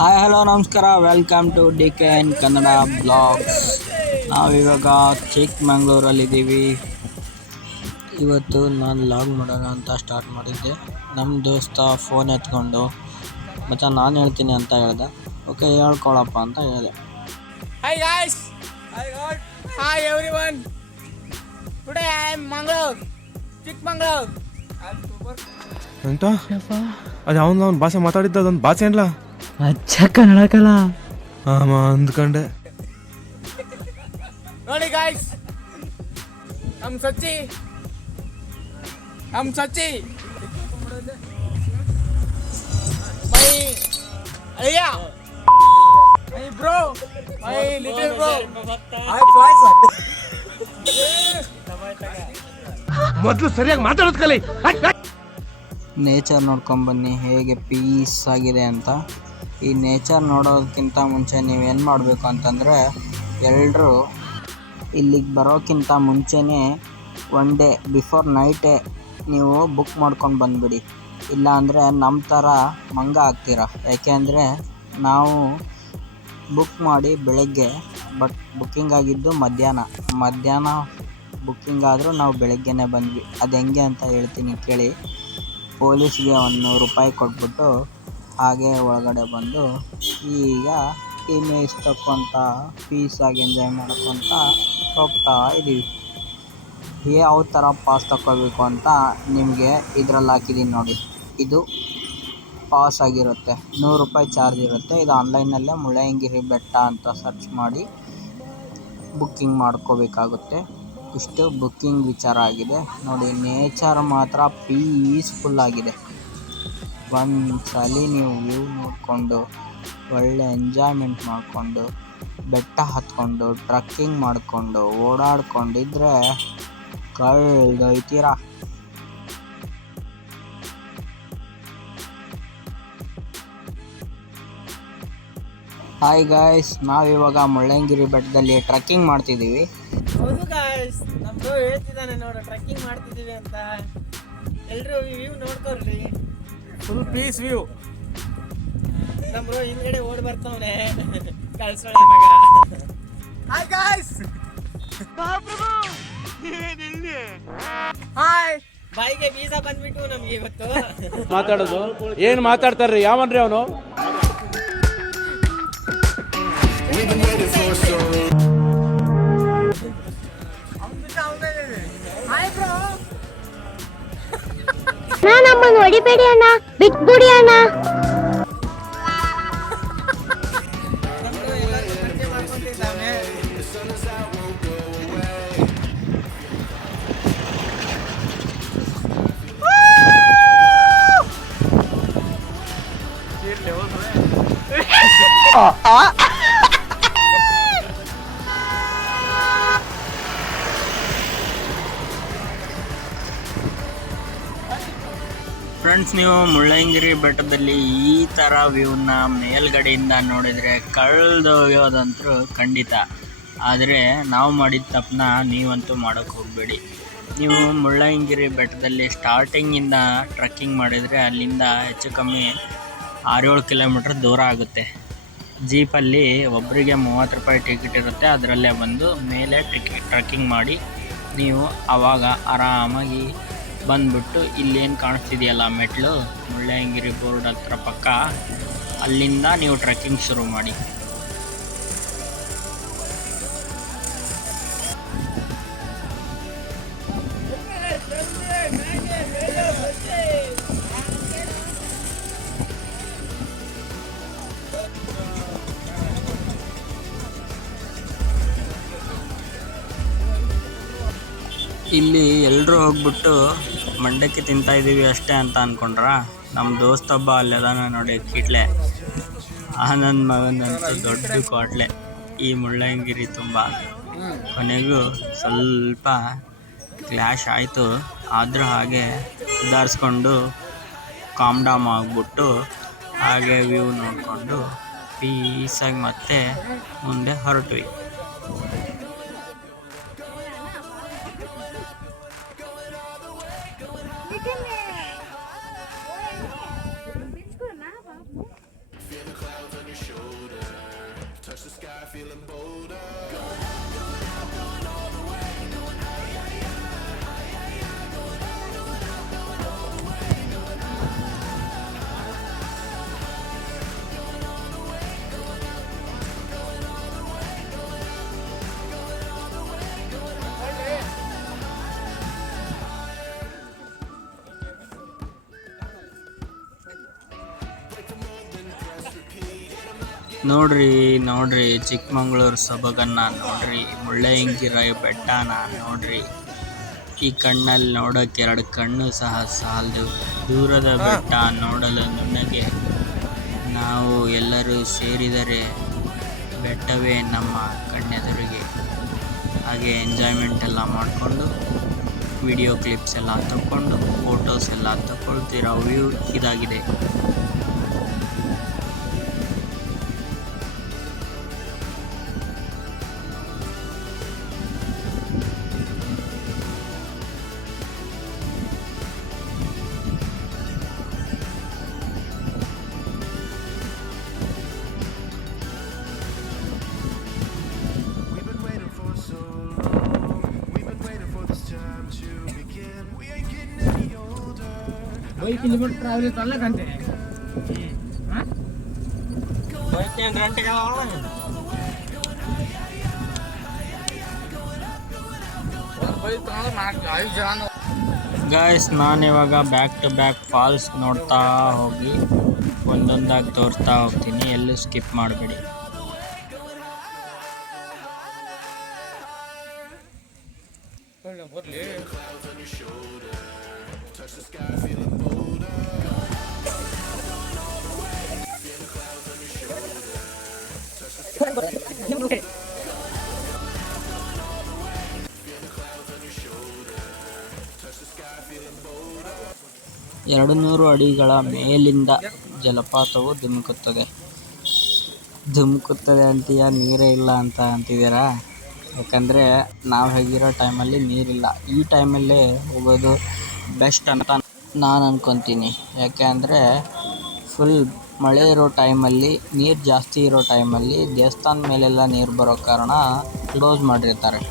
Hi hello ನಮಸ್ಕಾರ, welcome to D K N Kannada blogs. ನಾವಿವಾಗ ಚಿಕ್ಕಮಂಗ್ಳೂರಲ್ಲಿದ್ದೀವಿ. ಇವತ್ತು ನಾನು ಲಾಗ್ ಮಾಡೋಣ ಅಂತ ಸ್ಟಾರ್ಟ್ ಮಾಡಿದ್ದೆ. ನಮ್ಮ ದೋಸ್ತ ಫೋನ್ ಎತ್ಕೊಂಡು ಮಚ್ಚ ನಾನು ಹೇಳ್ತೀನಿ ಅಂತ ಹೇಳ್ದೆ. ಓಕೆ ಹೇಳ್ಕೊಳಪ್ಪ ಅಂತ ಹೇಳಿದೆ. Hi guys! Hi everyone! Today I am Mangalore, Chikmagalur. ಎಂತ ಅದು ಅವನ ಭಾಷೆ ಮಾತಾಡಿದ್ದ ಅದೊಂದು ಭಾಷೆ ಏನ್ಲ ಅಚ್ಚ ಕನ್ನಡಕಲ್ಲ ಅಂದ್ಕೊಂಡೆ. ನೋಡಿ guys, I'm Sachi. My Aliya, my bro, my little bro. ಮೊದಲು ಸರಿಯಾಗಿ ಮಾತಾಡೋದು ಕಲಿ. ನೇಚರ್ ನೋಡ್ಕೊಂಬನ್ನಿ ಹೇಗೆ ಪೀಸ್ ಆಗಿದೆ ಅಂತ. ಈ ನೇಚರ್ ನೋಡೋದಕ್ಕಿಂತ ಮುಂಚೆ ನೀವೇನು ಮಾಡಬೇಕು ಅಂತಂದರೆ, ಎಲ್ಲರೂ ಇಲ್ಲಿಗೆ ಬರೋಕ್ಕಿಂತ ಮುಂಚೆನೇ ಒನ್ ಡೇ ಬಿಫೋರ್ ನೈಟೇ ನೀವು ಬುಕ್ ಮಾಡ್ಕೊಂಡು ಬಂದುಬಿಡಿ. ಇಲ್ಲ ಅಂದರೆ ನಮ್ಮ ಥರ ಮಂಗ ಆಗ್ತೀರ. ಯಾಕೆಂದರೆ ನಾವು ಬುಕ್ ಮಾಡಿ ಬೆಳಗ್ಗೆ, ಬಟ್ ಬುಕ್ಕಿಂಗ್ ಆಗಿದ್ದು ಮಧ್ಯಾಹ್ನ ಬುಕ್ಕಿಂಗ್ ಆದರೂ ನಾವು ಬೆಳಗ್ಗೆನೇ ಬಂದ್ವಿ. ಅದು ಹೆಂಗೆ ಅಂತ ಹೇಳ್ತೀನಿ ಕೇಳಿ. ಪೊಲೀಸ್ಗೆ ಒಂದು 100 ರೂಪಾಯಿ ಕೊಟ್ಬಿಟ್ಟು ಹಾಗೆ ಒಳಗಡೆ ಬಂದು ಈಗ ಇಮೇಜ್ ತಕ್ಕೊತ ಪೀಸಾಗಿ ಎಂಜಾಯ್ ಮಾಡ್ಕೊತ ಹೋಗ್ತಾ ಇದ್ದೀವಿ. ಯಾವ ಥರ ಪಾಸ್ ತಗೋಬೇಕು ಅಂತ ನಿಮಗೆ ಇದರಲ್ಲಿ ಹಾಕಿದ್ದೀನಿ ನೋಡಿ. ಇದು ಪಾಸ್ ಆಗಿರುತ್ತೆ, 100 ರೂಪಾಯಿ ಚಾರ್ಜ್ ಇರುತ್ತೆ. ಇದು ಆನ್ಲೈನಲ್ಲೇ ಮುಳ್ಳಯ್ಯನಗಿರಿ ಬೆಟ್ಟ ಅಂತ ಸರ್ಚ್ ಮಾಡಿ ಬುಕ್ಕಿಂಗ್ ಮಾಡ್ಕೋಬೇಕಾಗುತ್ತೆ. ಇಷ್ಟು ಬುಕ್ಕಿಂಗ್ ವಿಚಾರ ಆಗಿದೆ ನೋಡಿ. ನೇಚರ್ ಮಾತ್ರ ಪೀಸ್ಫುಲ್ ಆಗಿದೆ. ಒಂದ್ಸಲ ನೀವು ವ್ಯೂ ನೋಡಿಕೊಂಡು ಒಳ್ಳೆ ಎಂಜಾಯ್ಮೆಂಟ್ ಮಾಡಿಕೊಂಡು ಬೆಟ್ಟ ಹತ್ಕೊಂಡು ಟ್ರಕ್ಕಿಂಗ್ ಮಾಡಿಕೊಂಡು ಓಡಾಡ್ಕೊಂಡಿದ್ರೆ ಕಳ್ದೊಯ್ತೀರ. ಹಾಯ್ ಗಾಯ್ಸ್, ನಾವಿವಾಗ ಮುಳ್ಳಯ್ಯನಗಿರಿ ಬೆಟ್ಟದಲ್ಲಿ ಟ್ರಕ್ಕಿಂಗ್ ಮಾಡ್ತಿದ್ದೀವಿ. ಹೌದು ಗಾಯ್ಸ್, ನಮ್ಮ ಬ್ರೋ ಹೇಳ್ತಿದ್ದಾನೆ ನೋಡು ಟ್ರಕ್ಕಿಂಗ್ ಮಾಡ್ತಿದ್ದೀವಿ ಅಂತ. ಎಲ್ಲರೂ ವ್ಯೂ ನೋಡ್ಕೊಳ್ರಿ, ಫುಲ್ ಪೀಸ್ ವ್ಯೂ. ನಮ್ಮ ಬ್ರೋ ಹಿಂದ್ಗಡೆ ಓಡಿ ಬರ್ತಾವನೆ ಕಳ್ಸೋಳೆ ಮಗ. Hi guys, hi. ಬಾಯಿಗೆ ಬೀಜ ಬಂದ್ಬಿಟ್ಟು ನಮ್ಗೆ ಇವತ್ತು ಮಾತಾಡೋದು ಏನ್ ಮಾತಾಡ್ತಾರ್ರಿ? ಯಾವನ್ರಿ ಅವನು? Hi bro. ನಮ್ಮನ್ನು ಹೊಡಿಬೇಡಿ ಅಣ್ಣ, ಬಿಟ್ಬಿಡಿ ಅಣ್ಣ. ಮಾಡ್ಕೊಂತಿದ್ದಾನೆ. ಫ್ರೆಂಡ್ಸ್, ನೀವು ಮುಳ್ಳಯ್ಯನಗಿರಿ ಬೆಟ್ಟದಲ್ಲಿ ಈ ಥರ ವ್ಯೂನ ಮೇಲ್ಗಡೆಯಿಂದ ನೋಡಿದರೆ ಕಳೆದೊಯ್ಯೋದಂತೂ ಖಂಡಿತ. ಆದರೆ ನಾವು ಮಾಡಿದ ತಪ್ಪನ್ನ ನೀವಂತೂ ಮಾಡೋಕ್ಕೆ ಹೋಗಬೇಡಿ. ನೀವು ಮುಳ್ಳಯ್ಯನಗಿರಿ ಬೆಟ್ಟದಲ್ಲಿ ಸ್ಟಾರ್ಟಿಂಗಿಂದ ಟ್ರಕ್ಕಿಂಗ್ ಮಾಡಿದರೆ ಅಲ್ಲಿಂದ ಹೆಚ್ಚು ಕಮ್ಮಿ 6-7 ಕಿಲೋಮೀಟ್ರ್ ದೂರ ಆಗುತ್ತೆ. ಜೀಪಲ್ಲಿ ಒಬ್ಬರಿಗೆ 30 ರೂಪಾಯಿ ಟಿಕೆಟ್ ಇರುತ್ತೆ. ಅದರಲ್ಲೇ ಬಂದು ಮೇಲೆ ಟ್ರಕ್ಕಿಂಗ್ ಮಾಡಿ ನೀವು ಆವಾಗ ಆರಾಮಾಗಿ ಬಂದ್ಬಿಟ್ಟು ಇಲ್ಲೇನು ಕಾಣಿಸ್ತಿದೆಯಲ್ಲ ಮೆಟ್ಲು, ಮುಳ್ಳಯ್ಯನಗಿರಿ ಬೋರ್ಡ್ ಹತ್ರ ಪಕ್ಕ, ಅಲ್ಲಿಂದ ನೀವು ಟ್ರೆಕ್ಕಿಂಗ್ ಶುರು ಮಾಡಿ. ಇಲ್ಲಿ ಎಲ್ಲರೂ ಹೋಗ್ಬಿಟ್ಟು ಮಂಡಕ್ಕಿ ತಿಂತಾಯಿದ್ದೀವಿ ಅಷ್ಟೇ ಅಂತ ಅಂದ್ಕೊಂಡ್ರ. ನಮ್ಮ ದೋಸ್ತೊಬ್ಬ ಅಲ್ಲೆದಾನ ನೋಡಿ, ಕಿಟ್ಲೆ. ನನ್ನ ಮಗನಂತೂ ದೊಡ್ಡ ಕ್ವಾಟ್ಲೆ ಈ ಮುಳ್ಳಯ್ಯನಗಿರಿ ತುಂಬ. ಕೊನೆಗೂ ಸ್ವಲ್ಪ ಕ್ಲ್ಯಾಶ್ ಆಯಿತು, ಆದರೂ ಹಾಗೆ ಸುಧಾರಿಸ್ಕೊಂಡು ಕಾಮ್ ಡೌನ್ ಆಗಿಬಿಟ್ಟು ಹಾಗೆ ವ್ಯೂ ನೋಡಿಕೊಂಡು ಪೀಸಾಗಿ ಮತ್ತೆ ಮುಂದೆ ಹೊರಟ್ವಿ. ನೋಡ್ರಿ ನೋಡ್ರಿ ಚಿಕ್ಕಮಂಗ್ಳೂರು ಸೊಬಗನ್ನ ನೋಡ್ರಿ, ಮುಳ್ಳಯ್ಯನಗಿರಿ ಬೆಟ್ಟನ ನೋಡ್ರಿ. ಈ ಕಣ್ಣಲ್ಲಿ ನೋಡೋಕೆ 2 ಕಣ್ಣು ಸಹ ಸಾಲದು. ದೂರದ ಬೆಟ್ಟ ನೋಡಲು ನನಗೆ ನಾವು ಎಲ್ಲರೂ ಸೇರಿದರೆ ಬೆಟ್ಟವೇ ನಮ್ಮ ಕಣ್ಣೆದುರಿಗೆ. ಹಾಗೆ ಎಂಜಾಯ್ಮೆಂಟ್ ಎಲ್ಲ ಮಾಡಿಕೊಂಡು ವಿಡಿಯೋ ಕ್ಲಿಪ್ಸ್ ಎಲ್ಲ ತಗೊಂಡು ಫೋಟೋಸ್ ಎಲ್ಲ ತಗೊಳ್ತಿರೋ ವ್ಯೂ ಇದಾಗಿದೆ. ಗಾಯ್ಸ್, ನಾನಿವಾಗ ಬ್ಯಾಕ್ ಟು ಬ್ಯಾಕ್ ಫಾಲ್ಸ್ ನೋಡ್ತಾ ಹೋಗಿ ಒಂದೊಂದಾಗಿ ತೋರಿಸ್ತಾ ಹೋಗ್ತೀನಿ, ಎಲ್ಲೂ ಸ್ಕಿಪ್ ಮಾಡಬೇಡಿ. ಎರಡುನೂರು ಅಡಿಗಳ ಮೇಲಿಂದ ಜಲಪಾತವು ಧುಮುಕುತ್ತದೆ ಅಂತೀಯ, ನೀರೇ ಇಲ್ಲ ಅಂತ ಅಂತಿದ್ದೀರಾ? ಯಾಕಂದರೆ ನಾವು ಹೇಗಿರೋ ಟೈಮಲ್ಲಿ ನೀರಿಲ್ಲ. ಈ ಟೈಮಲ್ಲೇ ಹೋಗೋದು ಬೆಸ್ಟ್ ಅಂತ ನಾನು ಅಂದ್ಕೊತೀನಿ. ಯಾಕೆ ಅಂದರೆ ಫುಲ್ ಮಳೆ ಇರೋ ಟೈಮಲ್ಲಿ, ನೀರು ಜಾಸ್ತಿ ಇರೋ ಟೈಮಲ್ಲಿ ದೇವಸ್ಥಾನದ ಮೇಲೆಲ್ಲ ನೀರು ಬರೋ ಕಾರಣ ಕ್ಲೋಸ್ ಮಾಡಿರ್ತಾರೆ.